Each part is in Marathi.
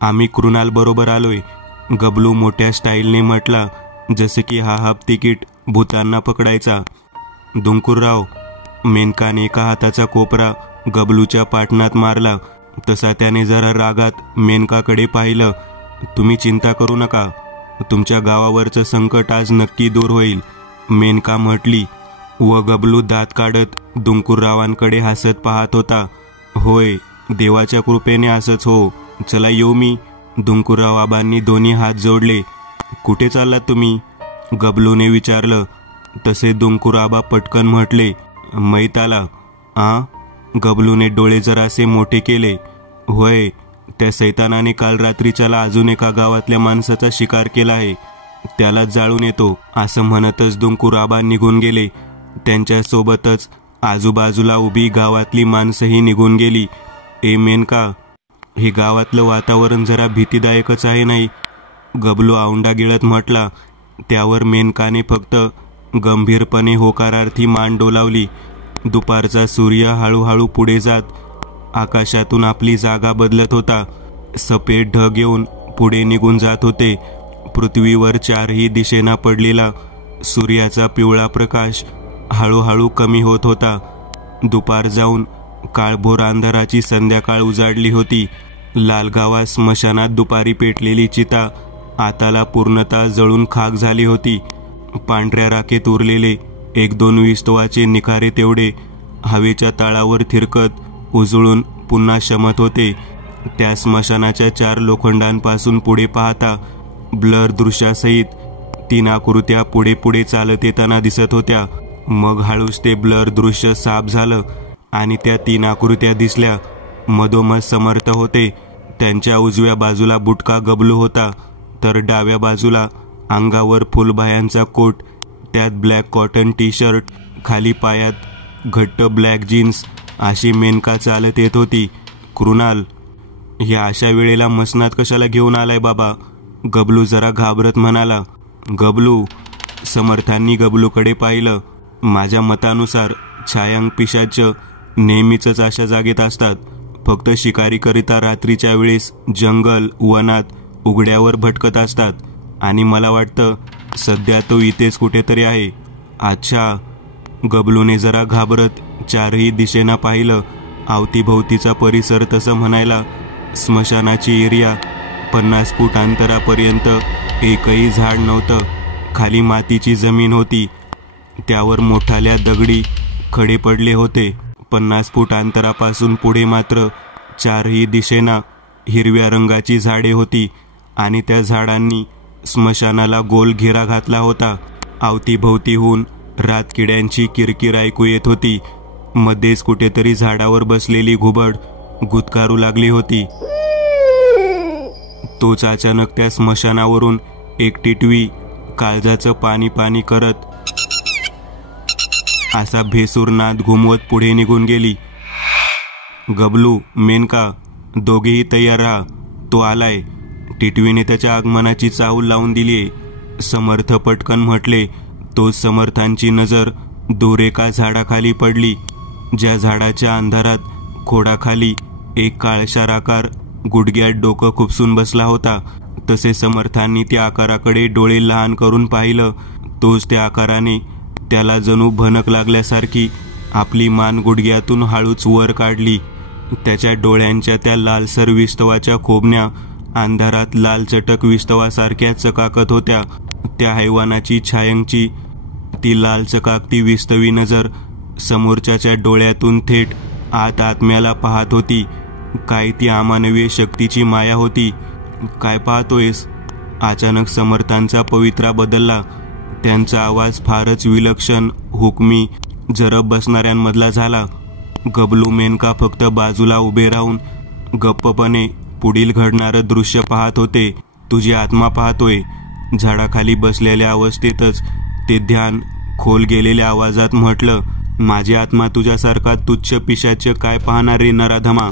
आम्ही कृणाल बरोबर आलोय, गबलू मोठ्या स्टाईलने म्हटला, जसे की हा हाफ तिकीट भूतांना पकडायचा. दुंकुरराव, मेनकाने एका हाताचा कोपरा गबलूच्या पाठणात मारला. तसा त्याने जरा रागात मेनकाकडे पाहिलं. तुम्ही चिंता करू नका, तुमच्या गावावरचं संकट आज नक्की दूर होईल, मेनका म्हटली. व गबलू दात काढत दुंकुररावांकडे हसत पाहत होता. होय, देवाच्या कृपेने असंच हो. चला येऊ मी. दुंकुरराव आबांनी दोन्ही हात जोडले. कुठे चाललात तुम्ही, गबलूने विचारलं. तसे दुंकुराबा पटकन म्हटले, मैताला. गबलूने डोळे जरासे मोठे केले. होय, त्या सैतानाने काल रात्रीच्याला अजून एका गावातल्या माणसाचा शिकार केला आहे, त्याला जाळून येतो, असं म्हणतच दुंकुराबा निघून गेले. त्यांच्यासोबतच आजूबाजूला उभी गावातली माणसंही निघून गेली. ए मेनका, हे गावातलं वातावरण जरा भीतीदायकच आहे नाही, गबलू औंढा गिळत म्हटला. त्यावर मेनकाने फक्त गंभीरपणे होकारार्थी मान डोलावली. दुपारचा सूर्य हळूहळू पुढे जात आकाशातून आपली जागा बदलत होता. सफेद ढग येऊन पुढे निघून जात होते. पृथ्वीवर चारही दिशेना पडलेला सूर्याचा पिवळा प्रकाश हळूहळू कमी होत होता. दुपार जाऊन काळभोर अंधाराची संध्याकाळ उजाडली होती. लालगावा स्मशानात दुपारी पेटलेली चिता आताला पूर्णतः जळून खाक झाली होती. पांढऱ्या राखेत उरलेले 1-2 विस्तवाचे निखारे तेवढे हवेच्या तळावर थिरकत उजळून पुन्हा शमत होते. त्या स्मशानाच्या 4 लोखंडांपासून पुढे पाहता ब्लर दृश्यासहित 3 आकृत्या पुढे पुढे चालत येताना दिसत होत्या. मग हळूच ते ब्लर दृश्य साफ झालं आणि त्या 3 आकृत्या दिसल्या. मधोमध समर्थ होते. त्यांच्या उजव्या बाजूला बुटका गबलू होता, तर डाव्या बाजूला अंगावर फुलबाह्यांचा कोट, त्यात ब्लॅक कॉटन टी शर्ट, खाली पायात घट्ट ब्लॅक जीन्स अशी मेनका चालत येत होती. कृणाल, ह्या अशा वेळेला मसनात कशाला घेऊन आलाय बाबा, गबलू जरा घाबरत म्हणाला. गबलू, समर्थांनी गबलूकडे पाहिलं. माझ्या मतानुसार छायांक पिशाच नेहमीच अशा जागेत असतात, फक्त शिकारीकरिता रात्रीच्या वेळेस जंगल वनात उघड्यावर भटकत असतात, आणि मला वाटतं सध्या तो इथेच कुठेतरी आहे. अच्छा, गबलूने जरा घाबरत 4ही दिशेना पाहिलं. अवतीभोवतीचा परिसर, तसं म्हणायला स्मशानाची एरिया 50 फूट अंतरापर्यंत एकही झाड नव्हतं. खाली मातीची जमीन होती, त्यावर मोठाल्या दगडी खडे पडले होते. 50 फूट अंतरापासून पुढे मात्र 4ही दिशेना हिरव्या रंगाची झाडे होती आणि त्या झाडांनी स्मशानाला गोल घेरा घातला होता. अवतीभोवतीहून रातकिड्यांची किरकिर ऐकू येत होती. मध्येच कुठेतरी झाडावर बसलेली घुबड गुदकारू लागली होती. तोच अचानक त्या स्मशानावरून एक टिटवी काळजाचं पाणी पाणी करत असा भेसूर नाद घुमवत पुढे निघून गेली. गबलू, मेनका, दोघेही तयार राहा, तो आलाय. टिटवीने त्याच्या आगमनाची चाहूल लावून दिलीये, समर्थ पटकन म्हटले. तो समर्थांची नजर दूर एका झाडाखाली पडली, ज्या झाडाच्या अंधारात खोडाखाली एक काळशार आकार गुडघ्यात डोकं खुपसून बसला होता. तसे समर्थांनी त्या आकाराकडे डोळे लहान करून पाहिलं. तोच त्या आकाराने त्याला जणू भनक लागल्यासारखी आपली मान गुडघ्यातून हळूच वर काढली. त्याच्या डोळ्यांच्या त्या लालसर विस्तवाच्या खोबण्या अंधारात लाल चटक विस्तवासारख्या चकाकत होत्या. त्या हैवानाची छायांकची ती लाल चकाकती विस्तवी नजर समोरच्याच्या डोळ्यातून थेट आत आत्म्याला पाहत होती. काय ती अमानवीय शक्तीची माया होती. काय पाहतोयस? अचानक समर्थांचा पवित्रा बदलला. त्यांचा आवाज फारच विलक्षण, हुकमी, जरब बसणाऱ्यांमधला झाला. गबलू, मेनका फक्त बाजूला उभे राहून गप्पपणे पुढील घडणारं दृश्य पाहत होते. तुझी आत्मा पाहतोय, झाडाखाली बसलेल्या अवस्थेतच ते ध्यान खोल गेलेल्या आवाजात म्हटलं. माझी आत्मा तुझ्यासारखा तुच्छ पिशाच काय पाहणार रे नराधमा.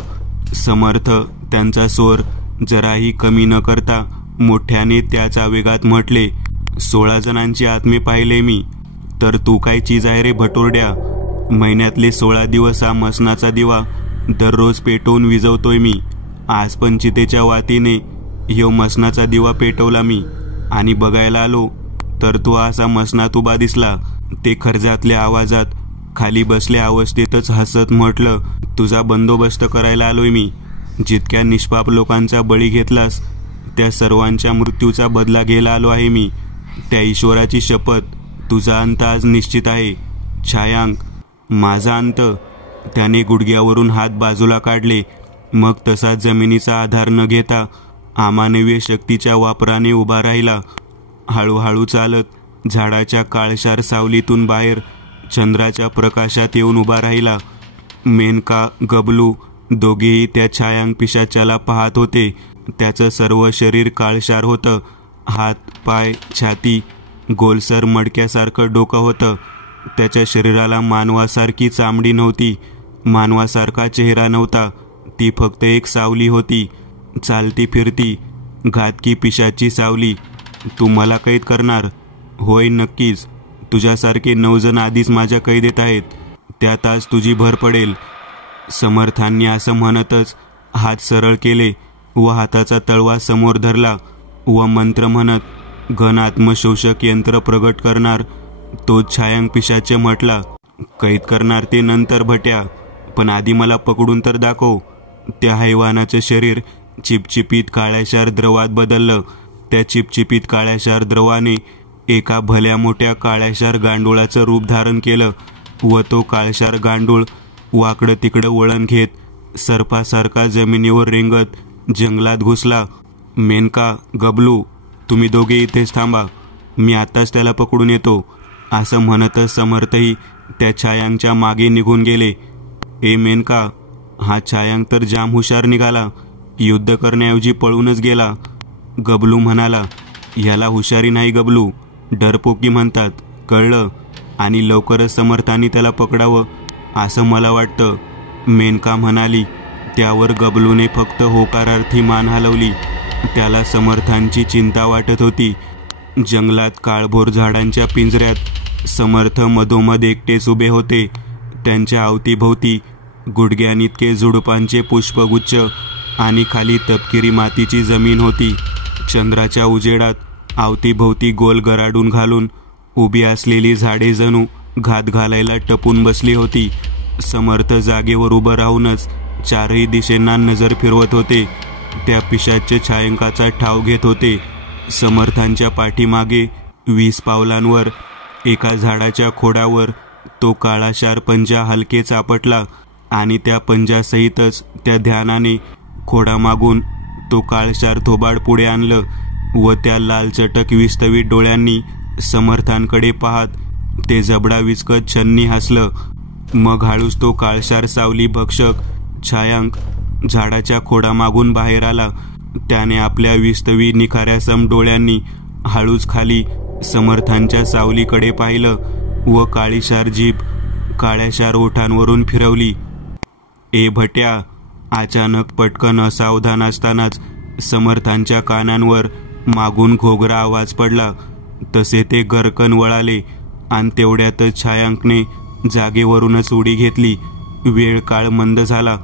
समर्थ त्यांचा स्वर जराही कमी न करता मोठ्याने त्याच आवेगात म्हटले. 16 जणांची आत्मे पाहिले मी, तर तू काय चीज आहे रे भटोरड्या. महिन्यातले 16 दिवस हा मसनाचा दिवा दररोज पेटवून विजवतोय मी. आज पण चितेच्या वातीने ह्यो मसनाचा दिवा पेटवला मी आणि बघायला आलो तर तो असा मसनात उभा दिसला. ते खर्जातल्या आवाजात खाली बसल्या अवस्थेतच हसत म्हटलं, तुझा बंदोबस्त करायला आलोय मी. जितक्या निष्पाप लोकांचा बळी घेतलास त्या सर्वांच्या मृत्यूचा बदला घ्यायला आलो आहे मी. त्या ईश्वराची शपथ, तुझा अंत आज निश्चित आहे छायांक, माझा अंत. त्याने गुडघ्यावरून हात बाजूला काढले. मग तसा जमिनीचा आधार न घेता अमानवीय शक्तीच्या वापराने उभा राहिला. हळूहळू चालत झाडाच्या काळशार सावलीतून बाहेर चंद्राच्या प्रकाशात येऊन उभा राहिला. मेनका, गबलू दोघेही त्या छायांक पिशाच्याला पाहत होते. त्याचं सर्व शरीर काळशार होतं. हात, पाय, छाती, गोलसर मडक्यासारखं डोकं होतं. त्याच्या शरीराला मानवासारखी चामडी नव्हती, मानवासारखा चेहरा नव्हता. ती फक्त एक सावली होती, चालती फिरती घातकी पिशाची सावली. तू मला कैद करणार? होय, नक्कीच. तुझ्यासारखे 9 जण आधीच माझ्या कैदेत आहेत, त्यात आज तुझी भर पडेल. समर्थांनी असं म्हणतच हात सरळ केले व हाताचा तळवा समोर धरला व मंत्र म्हणत घन आत्मशोषक यंत्र प्रगट करणार तो छायांक पिशाचे म्हटला. कैद करणार ते नंतर भट्या, पण आधी मला पकडून तर दाखव. त्या हैवानाचं शरीर चिपचिपीत काळ्याशार द्रवात बदललं. त्या चिपचिपीत काळ्याशार द्रवाने एका भल्या मोठ्या काळ्याशार गांडुळाचं रूप धारण केलं व तो काळशार गांडूळ वाकडं तिकडं वळण घेत सर्पासारखा जमिनीवर रेंगत जंगलात घुसला. मेनका, गबलू, तुम्ही दोघे इथेच थांबा, मी आताच त्याला पकडून येतो, असं म्हणतच समर्थही त्या छायांकच्या मागे निघून गेले. ए मेनका, हा छायांक तर जाम हुशार निघाला, युद्ध करण्याऐवजी पळूनच गेला. गबलू म्हणाला, ह्याला हुशारी नाही गबलू, डरपोकी म्हणतात, कळलं? आणि लवकरच समर्थांनी त्याला पकडावं असं मला वाटतं, मेनका म्हणाली. त्यावर गबलूने फक्त होकारार्थी मान हलवली. त्याला समर्थांची चिंता वाटत होती. जंगलात काळभोर झाडांच्या पिंजऱ्यात समर्थ मधोमध एकटेच उभे होते. त्यांच्या अवतीभोवती गुडघ्यानितके झुडपांचे पुष्पगुच्छ आणि खाली तपकिरी मातीची जमीन होती. चंद्राच्या उजेडात अवतीभोवती गोल गराडून घालून उभी असलेली झाडे जणू घात घालायला टपून बसली होती. समर्थ जागेवर उभं राहूनच चारही दिशेंना नजर फिरवत होते. त्या पिशाच्य छायांकाचा ठाव घेत होते. समर्थांच्या पाठीमागे 20 पावलांवर एका झाडाच्या खोडावर तो काळाशार पंजा हलकेच आपटला आणि त्या पंजासहितच त्या ध्यानाने खोडामागून तो काळशार थोबाड पुढे आणलं व त्या लाल चटक विस्तवीत डोळ्यांनी समर्थांकडे पाहत ते जबडा विचकत छन्नी हसलं. मग हळूच तो काळशार सावली भक्षक छायांक झाडाच्या खोडामागून बाहेर आला. त्याने आपल्या विस्तवी निखाऱ्यासम डोळ्यांनी हळूच खाली समर्थांच्या सावलीकडे पाहिलं व काळीशार जीभ काळ्याशार ओठांवरून फिरवली. ए भट्या, अचानक पटकन असावधान असतानाच समर्थांच्या कानांवर मागून घोगरा आवाज पडला. तसे ते गरकन वळाले आणि तेवढ्यातच छायांकने जागेवरूनच उडी घेतली. वेळ काळ मंद झाला.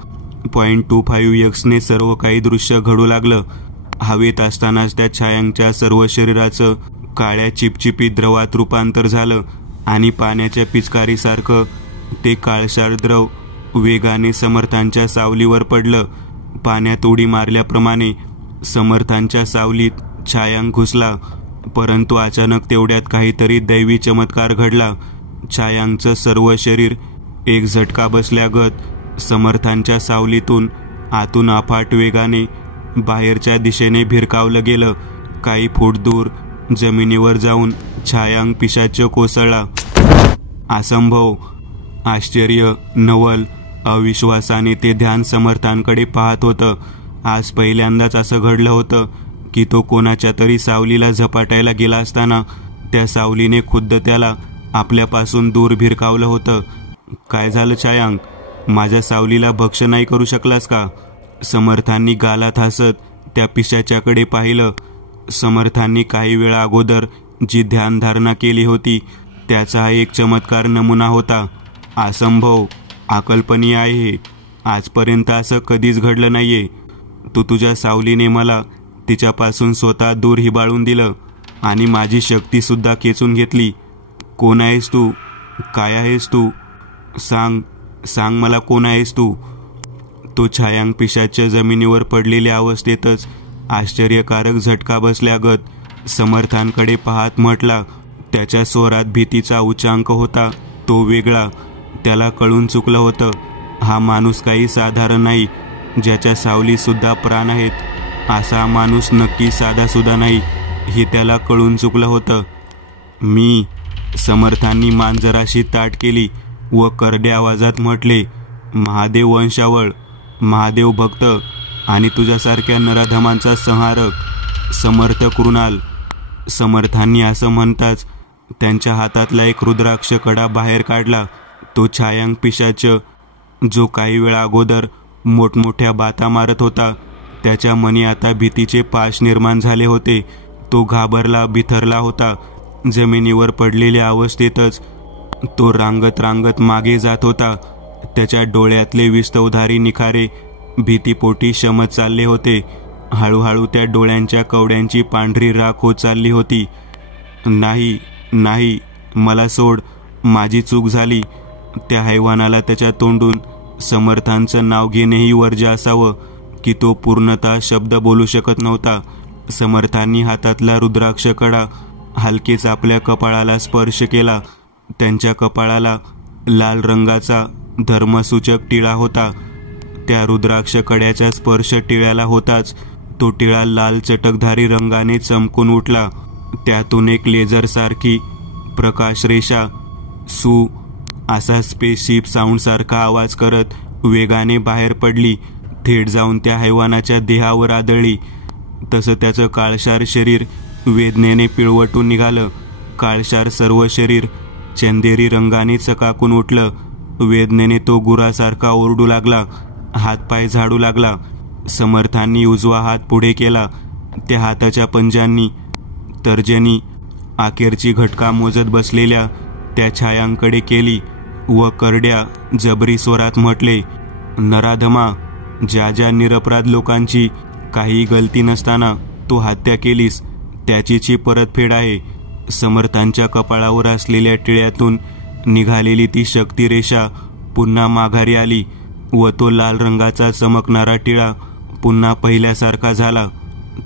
.25x ने सर्व काही दृश्य घडू लागलं. हवेत असतानाच त्या छायांकच्या सर्व शरीराचं काळ्या चिपचिपीत द्रवात रूपांतर झालं आणि पाण्याच्या पिचकारीसारखं ते काळशार द्रव वेगाने समर्थांच्या सावलीवर पडलं. पाण्यात उडी मारल्याप्रमाणे समर्थांच्या सावलीत छायांक घुसला. परंतु अचानक तेवढ्यात काहीतरी दैवी चमत्कार घडला. छायांकचं सर्व शरीर एक झटका बसल्यागत समर्थांच्या सावलीतून आतून अफाट वेगाने बाहेरच्या दिशेने भिरकावलं गेलं. काही फूट दूर जमिनीवर जाऊन छायांक पिशाच्य कोसळला. असंभव, आश्चर्य, नवल, अविश्वासाने ते ध्यान समर्थांकडे पाहत होतं. आज पहिल्यांदाच असं घडलं होतं की तो कोणाच्या तरी सावलीला झपाटायला गेला असताना त्या सावलीने खुद्द त्याला आपल्यापासून दूर भिरकावलं होतं. काय झालं छायांक, माझ्या सावलीला भक्ष नाही करू शकलास का? समर्थांनी गालात हसत त्या पिशाच्याकडे पाहिलं. समर्थांनी काही वेळा अगोदर जी ध्यानधारणा केली होती त्याचा हा एक चमत्कार नमुना होता. असंभव, अकल्पनीय आहे हे. आजपर्यंत असं कधीच घडलं नाहीये. तू तुझ्या सावलीने मला तिच्यापासून स्वतः दूर हिबाळून दिलं आणि माझी शक्तीसुद्धा खेचून घेतली. कोण आहेस तू? काय आहेस तू? सांग, सांग मला, कोण आहेस तू? तो छायांक पिशाच्या जमिनीवर पडलेल्या अवस्थेतच आश्चर्यकारक झटका बसल्यागत समर्थांकडे पाहत म्हटला. त्याच्या स्वरात भीतीचा उच्चांक होता. तो वेगळा. त्याला कळून चुकलं होतं. हा माणूस काही साधारण नाही, ज्याच्या सावलीसुद्धा प्राण आहेत. असा माणूस नक्की साधासुद्धा नाही, हे त्याला कळून चुकलं होतं. मी. समर्थांनी मान जराशी ताट केली व करड्या आवाजात म्हटले, महादेव वंशावळ, महादेव भक्त आणि तुझ्यासारख्या नराधमांचा संहारक, समर्थ कृणाल. समर्थांनी असं म्हणताच त्यांच्या हातातला एक रुद्राक्ष कडा बाहेर काढला. तो छायांक पिशाच, जो काही वेळा अगोदर मोठमोठ्या बाता मारत होता, त्याच्या मनी आता भीतीचे पाश निर्माण झाले होते. तो घाबरला, बिथरला होता. जमिनीवर पडलेल्या अवस्थेतच तो रांगत रांगत मागे जात होता. त्याच्या डोळ्यातले विस्तवधारी निखारे भीतीपोटी शमत चालले होते. हळूहळू त्या डोळ्यांच्या कवड्यांची पांढरी राख होत चालली होती. नाही, नाही, मला सोड, माझी चूक झाली. त्या हैवानाला त्याच्या तोंडून समर्थांचं नाव घेणेही वर्ज्य असावं की तो पूर्णतः शब्द बोलू शकत नव्हता. समर्थांनी हातातला रुद्राक्ष कडा हलकेच आपल्या कपाळाला स्पर्श केला. त्यांच्या कपाळाला लाल रंगाचा धर्मसूचक टिळा होता. त्या रुद्राक्ष कड्याचा स्पर्श टिळ्याला होताच तो टिळा लाल चटकधारी रंगाने चमकून उठला. त्यातून एक लेझरसारखी प्रकाशरेषा सू असा स्पेसशिप साऊंडसारखा आवाज करत वेगाने बाहेर पडली. थेट जाऊन त्या हैवानाच्या देहावर आदळली. तसं त्याचं काळशार शरीर वेदनेने पिळवटून निघालं. काळशार सर्व शरीर चंदेरी रंगाने चकाकून उठलं. वेदनेने तो गुरासारखा ओरडू लागला, हातपाय झाडू लागला. समर्थांनी उजवा हात पुढे केला. त्या हाताच्या पंजांनी तर्जनी अखेरची घटका मोजत बसलेल्या त्या छायांकडे केली व करड्या जबरी स्वरात म्हटले, नराधमा, ज्या ज्या निरपराध लोकांची काही गलती नसताना तू हत्या केलीस, त्याचीची परतफेड आहे. समर्थांच्या कपाळावर असलेल्या टिळ्यातून निघालेली ती शक्तिरेषा पुन्हा माघारी आली व तो लाल रंगाचा चमकणारा टिळा पुन्हा पहिल्यासारखा झाला.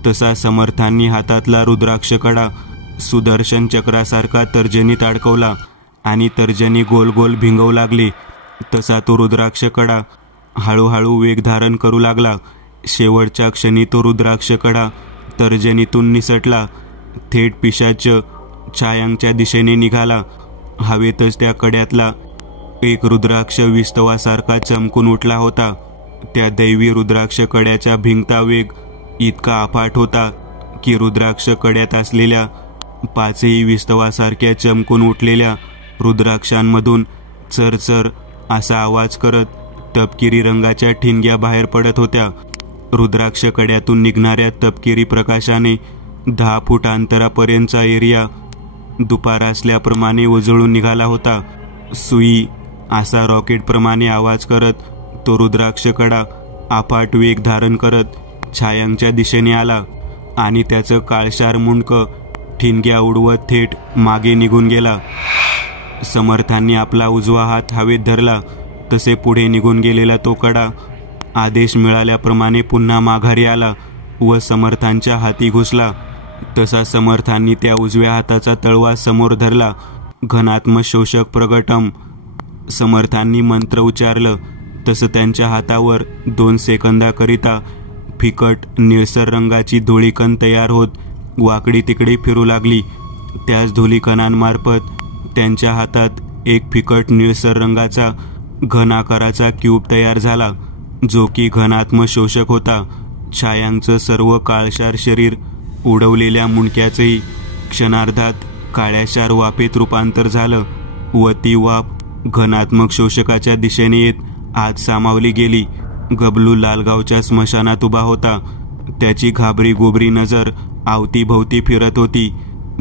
तसा समर्थांनी हातातला रुद्राक्ष कडा सुदर्शन चक्रासारखा तर्जनीत अडकवला आणि तर्जनी गोल गोल भिंगवू लागली. तसा तो रुद्राक्ष कडा हळूहळू वेग धारण करू लागला. शेवटच्या क्षणी तो रुद्राक्ष कडा तर्जनीतून निसटला. थेट पिशाच छायांकच्या दिशेने निघाला. हवेतच त्या कड्यातला एक रुद्राक्ष विस्तवासारखा चमकून उठला होता. त्या दैवी रुद्राक्ष कड्याचा भिंगता वेग इतका अफाट होता की रुद्राक्ष कड्यात असलेल्या पाचही विस्तवासारख्या चमकून उठलेल्या रुद्राक्षांमधून चरचर असा आवाज करत तपकिरी रंगाच्या ठिणग्या बाहेर पडत होत्या. रुद्राक्ष कड्यातून निघणाऱ्या तपकिरी प्रकाशाने 10 फूट अंतरापर्यंतचा एरिया दुपार असल्याप्रमाणे उजळून निघाला होता. सुई असा रॉकेटप्रमाणे आवाज करत तो रुद्राक्ष कडा अफाट वेग धारण करत छायांकच्या दिशेने आला आणि त्याचं काळशार मुंडकं ठिणग्या उडवत थेट मागे निघून गेला. समर्थांनी आपला उजवा हात हवेत धरला. तसे पुढे निघून गेलेला तो कडा आदेश मिळाल्याप्रमाणे पुन्हा माघारी आला व समर्थांच्या हाती घुसला. तसा समर्थांनी त्या उजव्या हाताचा तळवा समोर धरला. घनात्म शोषक प्रगटम. समर्थांनी मंत्र उच्चारलं तसं त्यांच्या हातावर 2 सेकंदाकरिता फिकट निळसर रंगाची धुळीकण तयार होत वाकडी तिकडी फिरू लागली. त्याच धुळीकणांमार्फत त्यांच्या हातात एक फिकट निळसर रंगाचा घन आकाराचा क्यूब तयार झाला, जो की घनात्म शोषक होता. छायांकचं सर्व काळशार शरीर उडवलेल्या मुंडक्याचंही क्षणार्धात काळ्याशार वाफेत रूपांतर झालं व ती वाफ घनात्मक शोषकाच्या दिशेने येत आत सामावली गेली. गबलू लालगावच्या स्मशानात उभा होता. त्याची घाबरी गोबरी नजर अवतीभोवती फिरत होती.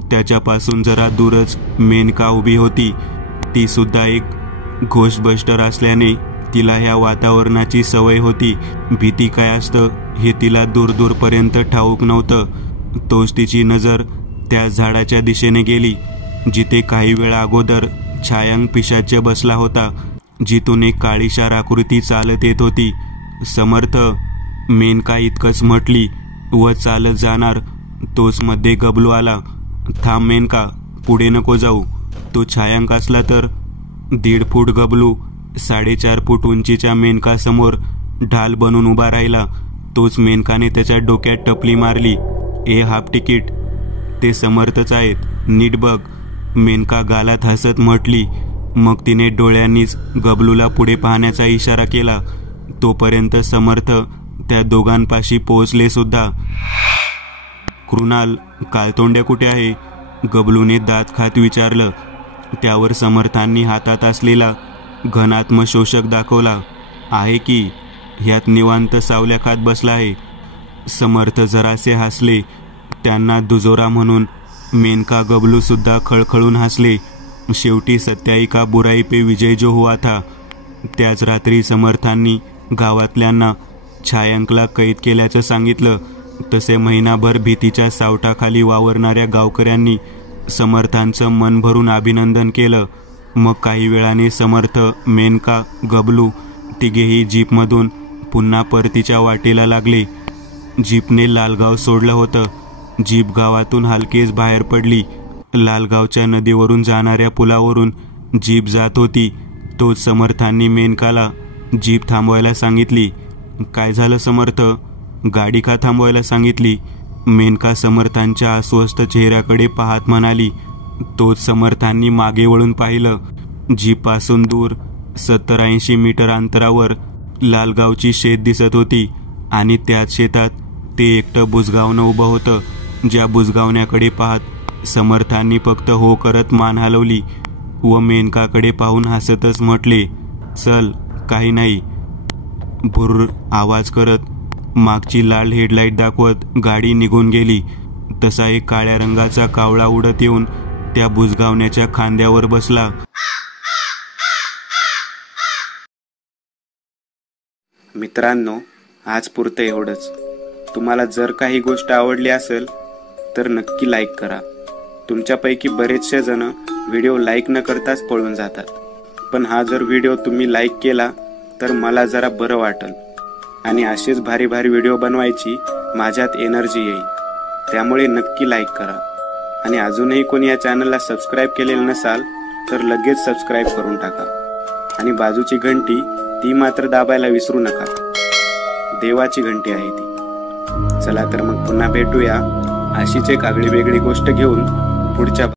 त्याच्यापासून जरा दूरच मेनका उभी होती. ती सुद्धा एक घोस्टबस्टर असल्याने तिला ह्या वातावरणाची सवय होती. भीती काय असतं हे तिला दूरपर्यंत ठाऊक नव्हतं. तोच तिची नजर त्या झाडाच्या दिशेने गेली जिथे काही वेळा अगोदर छायांक पिशाच्य बसला होता, जिथून एक काळीशार आकृती चालत येत होती. समर्थ, मेनका इतकंच म्हटली व चालत जाणार. तोच मध्ये गबलू आला. थांब मेनका, पुढे नको जाऊ. तो छायांक असला तर? 1.5 फूट गबलू 4.5 फूट उंचीच्या मेनकासमोर ढाल बनून उभा राहिला. तोच मेनकाने त्याच्या डोक्यात टपली मारली. ए हाफ तिकीट, ते समर्थच आहेत, नीट बघ. मेनका गालात हसत म्हटली. मग तिने डोळ्यांनीच गबलूला पुढे पाहण्याचा इशारा केला. तोपर्यंत समर्थ त्या दोघांपाशी पोहोचले सुद्धा. कृणाल, काळतोंड्या कुठे आहे? गबलूने दात खात विचारलं. त्यावर समर्थांनी हातात असलेला घनात्मशोषक दाखवला. आहे की, ह्यात निवांत सावल्या खात बसला आहे. समर्थ जरासे हसले. त्यांना दुजोरा म्हणून मेनका गबलू सुद्धा खळखळून हसले. शेवटी सत्याई का बुराई पे विजय जो हुआ था. त्याच रात्री समर्थांनी गावातल्यांना छायांकला कैद केल्याचं सांगितलं. तसे महिनाभर भीतीच्या सावटाखाली वावरणाऱ्या गावकऱ्यांनी समर्थांचं मन भरून अभिनंदन केलं. मग काही वेळाने समर्थ, मेनका, गबलू तिघेही जीपमधून पुन्हा परतीच्या वाटेला लागले. जीपने लालगाव सोडलं होतं. जीप गावातून हलकेच बाहेर पडली. लालगावच्या नदीवरून जाणाऱ्या पुलावरून जीप जात होती. तोच समर्थांनी मेनकाला जीप थांबवायला सांगितली. काय झालं समर्थ, गाडी का थांबवायला सांगितली? मेनका समर्थांच्या अस्वस्थ चेहऱ्याकडे पाहत म्हणाली. तोच समर्थांनी मागे वळून पाहिलं. जीपपासून दूर 70-80 मीटर अंतरावर लालगावची शेत दिसत होती आणि त्याच शेतात ते एकटं बुजगावणं उभं होतं. ज्या बुजगावण्याकडे पाहत समर्थांनी फक्त हो करत मान हलवली व मेनकाकडे पाहून हसतच म्हटले, चल, काही नाही. भुर्र आवाज करत मागची लाल हेडलाईट दाखवत गाडी निघून गेली. तसा एक काळ्या रंगाचा कावळा उडत येऊन त्या बुजगावण्याच्या खांद्यावर बसला. मित्रांनो, आज पुरतं एवढंच. तुम्हाला जर काही गोष्ट आवडली असेल तर नक्की लाईक करा. तुमच्यापैकी बरेचसे जण व्हिडिओ लाईक न करताच पळून जातात. पण हा जर व्हिडिओ तुम्ही लाईक केला तर मला जरा बरं वाटेल आणि असेच भारी भारी व्हिडिओ बनवायची माझ्यात एनर्जी येईल. त्यामुळे नक्की लाईक करा. आणि अजूनही कोणी या चॅनलला सबस्क्राईब केलेलं नसाल तर लगेच सबस्क्राईब करून टाका. आणि बाजूची घंटी ती मात्र दाबायला विसरू नका. देवाची घंटी आहे ती. चला तर मग पुन्हा भेटूया अशीच एक आगळी वेगळी गोष्ट घेऊन पुढच्या